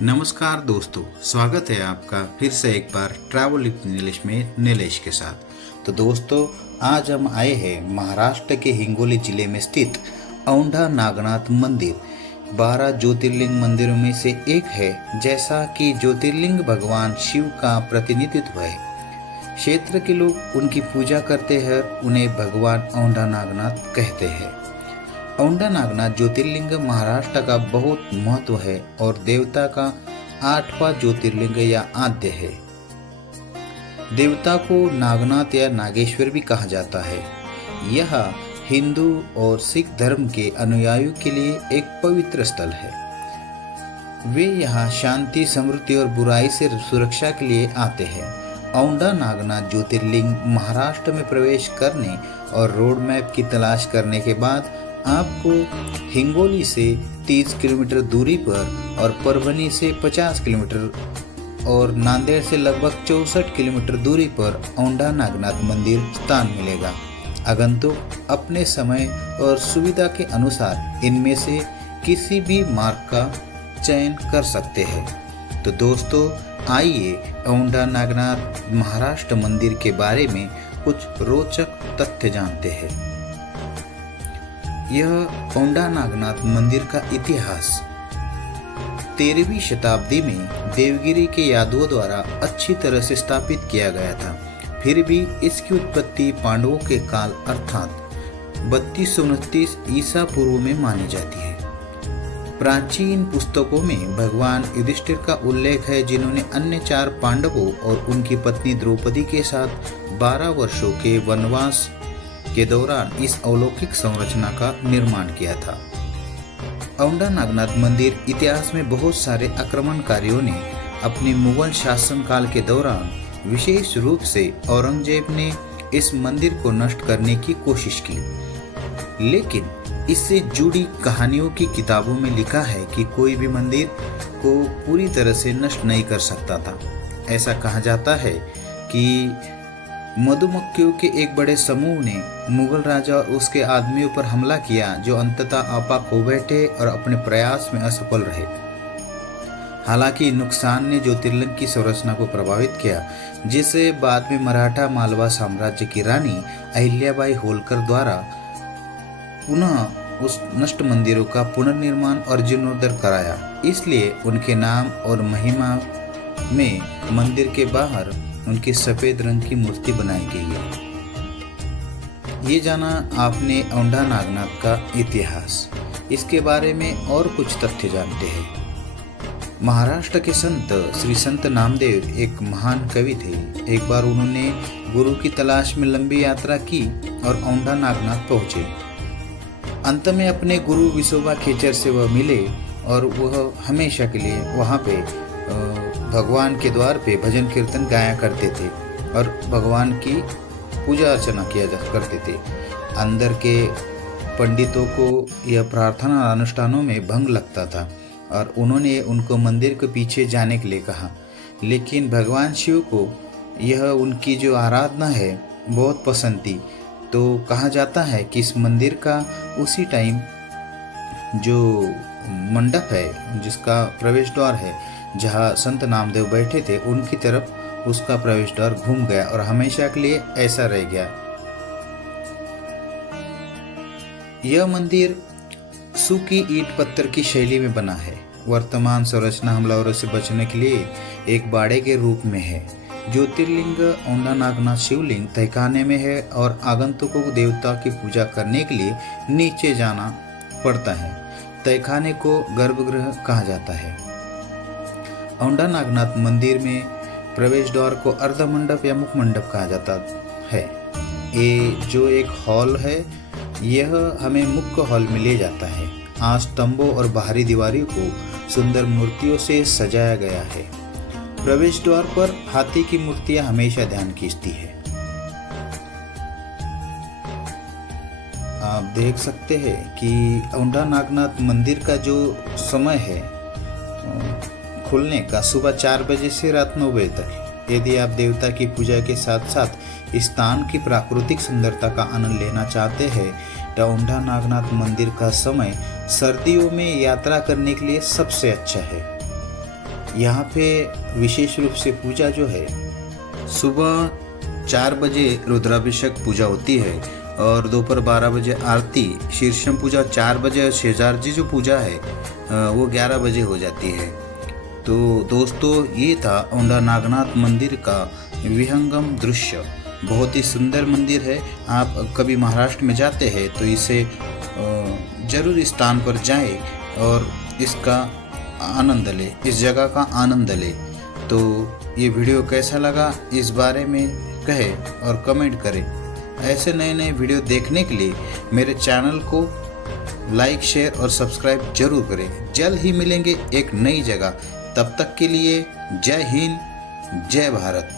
नमस्कार दोस्तों, स्वागत है आपका फिर से एक बार ट्रैवल विद नीलेश में नीलेश के साथ। तो दोस्तों, आज हम आए हैं महाराष्ट्र के हिंगोली जिले में स्थित औंढा नागनाथ मंदिर। 12 ज्योतिर्लिंग मंदिरों में से एक है। जैसा कि ज्योतिर्लिंग भगवान शिव का प्रतिनिधित्व है, क्षेत्र के लोग उनकी पूजा करते हैं, उन्हें भगवान औंढा नागनाथ कहते हैं। औंढा नागनाथ ज्योतिर्लिंग महाराष्ट्र का बहुत महत्व है और देवता का 8वां ज्योतिर्लिंग या आद्य है। देवता को नागनाथ या नागेश्वर भी कहा जाता है। यह हिंदू और सिख धर्म के अनुयायियों के लिए एक पवित्र स्थल है। वे यहाँ शांति, समृद्धि और बुराई से सुरक्षा के लिए आते हैं। औंढा नागनाथ ज्योतिर्लिंग महाराष्ट्र में प्रवेश करने और रोड मैप की तलाश करने के बाद आपको हिंगोली से 30 किलोमीटर दूरी पर और परभनी से 50 किलोमीटर और नांदेड़ से लगभग 64 किलोमीटर दूरी पर औंढा नागनाथ मंदिर स्थान मिलेगा। आगंतुक अपने समय और सुविधा के अनुसार इनमें से किसी भी मार्ग का चयन कर सकते हैं। तो दोस्तों, आइए औंढा नागनाथ महाराष्ट्र मंदिर के बारे में कुछ रोचक तथ्य जानते हैं। यह औंढा नागनाथ मंदिर का इतिहास 13वीं शताब्दी में देवगिरी के यादवों द्वारा अच्छी तरह से स्थापित किया गया था। फिर भी इसकी उत्पत्ति पांडवों के काल अर्थात 3229 ईसा पूर्व में मानी जाती है। प्राचीन पुस्तकों में भगवान युधिष्ठिर का उल्लेख है, जिन्होंने अन्य 4 पांडवों और उनकी पत्नी द्रौपदी के साथ 12 वर्षों के वनवास के दौरान इस अलौकिक संरचना का निर्माण किया था। औंढा नागनाथ मंदिर इतिहास में बहुत सारे आक्रमणकारियों ने अपने मुगल शासनकाल के दौरान, विशेष रूप से औरंगजेब ने इस मंदिर को नष्ट करने की कोशिश की, लेकिन इससे जुड़ी कहानियों की किताबों में लिखा है कि कोई भी मंदिर को पूरी तरह से नष्ट नहीं कर सकता था। ऐसा कहा जाता है कि मधुमक्खियों के एक बड़े समूह ने मुगल राजा और उसके आदमियों पर हमला किया, जो अंततः आपा खो बैठे और अपने प्रयास में असफल रहे। हालांकि नुकसान ने ज्योतिर्लिंग की संरचना को प्रभावित किया, जिसे बाद में मराठा मालवा साम्राज्य की रानी अहिल्याबाई होलकर द्वारा पुनः उस नष्ट मंदिरों का पुनर्निर्माण और जीर्णोद्धार कराया। इसलिए उनके नाम और महिमा में मंदिर के बाहर उनकी सफेद रंग की मूर्ति बनाई गई है। ये जाना आपने औंढा नागनाथ का इतिहास। इसके बारे में और कुछ तथ्य जानते हैं। महाराष्ट्र के संत श्री संत नामदेव एक महान कवि थे। एक बार उन्होंने गुरु की तलाश में लंबी यात्रा की और औंढा नागनाथ पहुंचे। अंत में अपने गुरु विसोबा खेचर से वह मिले और वह हमेशा के लिए वहाँ पे भगवान के द्वार पे भजन कीर्तन गाया करते थे और भगवान की पूजा अर्चना किया करते थे। अंदर के पंडितों को यह प्रार्थना अनुष्ठानों में भंग लगता था और उन्होंने उनको मंदिर के पीछे जाने के लिए कहा, लेकिन भगवान शिव को यह उनकी जो आराधना है बहुत पसंद थी। तो कहा जाता है कि इस मंदिर का उसी टाइम जो मंडप है, जिसका प्रवेश द्वार है, जहाँ संत नामदेव बैठे थे, उनकी तरफ उसका प्रवेश द्वार घूम गया और हमेशा के लिए ऐसा रह गया। यह मंदिर सूखी ईंट पत्थर की शैली में बना है। वर्तमान संरचना हमलावरों से बचने के लिए एक बाड़े के रूप में है। ज्योतिर्लिंग औंढा नागनाथ शिवलिंग तहखाने में है और आगंतुकों को देवता की पूजा करने के लिए नीचे जाना पड़ता है। तहखाने को गर्भगृह कहा जाता है। औंढा नागनाथ मंदिर में प्रवेश द्वार को अर्ध मंडप या मुख मंडप कहा जाता है। ये जो एक हॉल है, यह हमें मुख्य हॉल में ले जाता है। आज स्तंभों और बाहरी दीवारों को सुंदर मूर्तियों से सजाया गया है। प्रवेश द्वार पर हाथी की मूर्तियां हमेशा ध्यान खींचती है। आप देख सकते हैं कि औंढा नागनाथ मंदिर का जो समय है खुलने का, सुबह 4 बजे से रात 9 बजे तक। यदि आप देवता की पूजा के साथ साथ स्थान की प्राकृतिक सुंदरता का आनंद लेना चाहते हैं, तो औंढा नागनाथ मंदिर का समय सर्दियों में यात्रा करने के लिए सबसे अच्छा है। यहाँ पे विशेष रूप से पूजा जो है सुबह 4 बजे रुद्राभिषेक पूजा होती है और दोपहर 12 बजे आरती, शीर्षम पूजा 4 बजे और शेजारजी जो पूजा है वो 11 बजे हो जाती है। तो दोस्तों ये था औंधा नागनाथ मंदिर का विहंगम दृश्य। बहुत ही सुंदर मंदिर है। आप कभी महाराष्ट्र में जाते हैं तो इसे जरूर इस स्थान पर जाएं और इसका आनंद लें, इस जगह का आनंद लें। तो ये वीडियो कैसा लगा इस बारे में कहें और कमेंट करें। ऐसे नए नए वीडियो देखने के लिए मेरे चैनल को लाइक, शेयर और सब्सक्राइब जरूर करें। जल्द ही मिलेंगे एक नई जगह। तब तक के लिए जय हिंद, जय भारत।